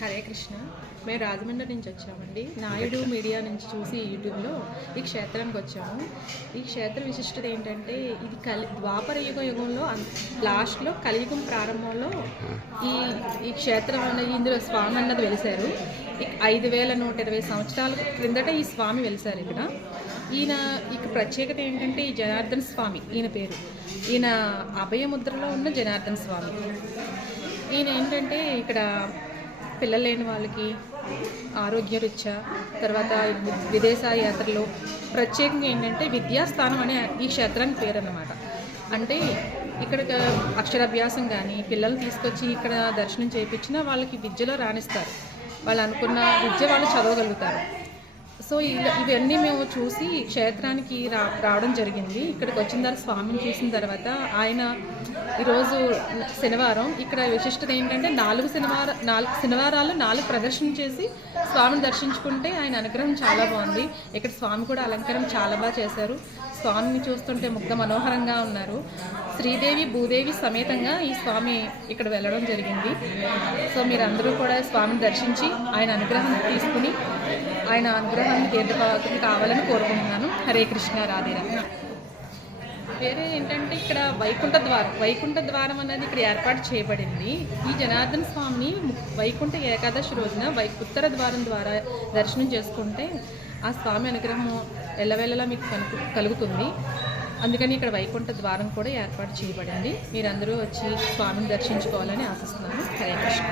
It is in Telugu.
హరే కృష్ణ. మేము రాజమండ్రి నుంచి వచ్చామండి. నాయుడు మీడియా నుంచి చూసి యూట్యూబ్లో ఈ క్షేత్రానికి వచ్చాము. ఈ క్షేత్ర విశిష్టత ఏంటంటే ఇది ద్వాపర యుగంలో లాస్ట్లో కలియుగం ప్రారంభంలో ఈ క్షేత్రం అన్నది ఇందులో స్వామి అన్నది వెలిశారు. 5120 సంవత్సరాల క్రిందట ఈ స్వామి వెలిశారు ఇక్కడ. ఇక ప్రత్యేకత ఏంటంటే ఈ జనార్దన స్వామి ఈయన పేరు. ఈయన అభయముద్రలో ఉన్న జనార్దన స్వామి. ఈయన ఏంటంటే ఇక్కడ పిల్లలు లేని వాళ్ళకి ఆరోగ్యరీత్యా, తర్వాత విదేశ యాత్రలో ప్రత్యేకంగా ఏంటంటే విద్యాస్థానం అనే ఈ క్షేత్రానికి పేరు అన్నమాట. అంటే ఇక్కడ అక్షరాభ్యాసం కానీ పిల్లలు తీసుకొచ్చి ఇక్కడ దర్శనం చేయించినా వాళ్ళకి విద్యలో రాణిస్తారు. వాళ్ళు అనుకున్న విద్య వాళ్ళు చదవగలుగుతారు. సో ఇవన్నీ మేము చూసి క్షేత్రానికి రావడం జరిగింది. ఇక్కడికి వచ్చిన తర్వాత స్వామిని చూసిన తర్వాత ఆయన ఈరోజు శనివారం ఇక్కడ విశిష్టత ఏంటంటే 4 శనివారాలు 4 ప్రదర్శన చేసి స్వామిని దర్శించుకుంటే ఆయన అనుగ్రహం చాలా బాగుంది. ఇక్కడ స్వామి కూడా అలంకారం చాలా బాగా చేశారు. స్వామిని చూస్తుంటే ముగ్ధ మనోహరంగా ఉన్నారు. శ్రీదేవి భూదేవి సమేతంగా ఈ స్వామి ఇక్కడ వెళ్ళడం జరిగింది. సో మీరందరూ కూడా స్వామిని దర్శించి ఆయన అనుగ్రహం తీసుకుని ఆయన అనుగ్రహాన్ని తీర్థపాత్రలు కావాలని కోరుకుంటున్నాను. హరే కృష్ణ, రాధే రాధే. వేరే ఏంటంటే ఇక్కడ వైకుంఠ ద్వారం అనేది ఇక్కడ ఏర్పాటు చేయబడింది. ఈ జనార్దన స్వామిని వైకుంఠ ఏకాదశి రోజున ఉత్తర ద్వారం ద్వారా దర్శనం చేసుకుంటే ఆ స్వామి అనుగ్రహం ఎల్లవేళలా మీకు కలుగుతుంది. అందుకని ఇక్కడ వైకుంఠ ద్వారం కూడా ఏర్పాటు చేయబడింది. మీరందరూ వచ్చి స్వామిని దర్శించుకోవాలని ఆశిస్తున్నాను. హరే కృష్ణ.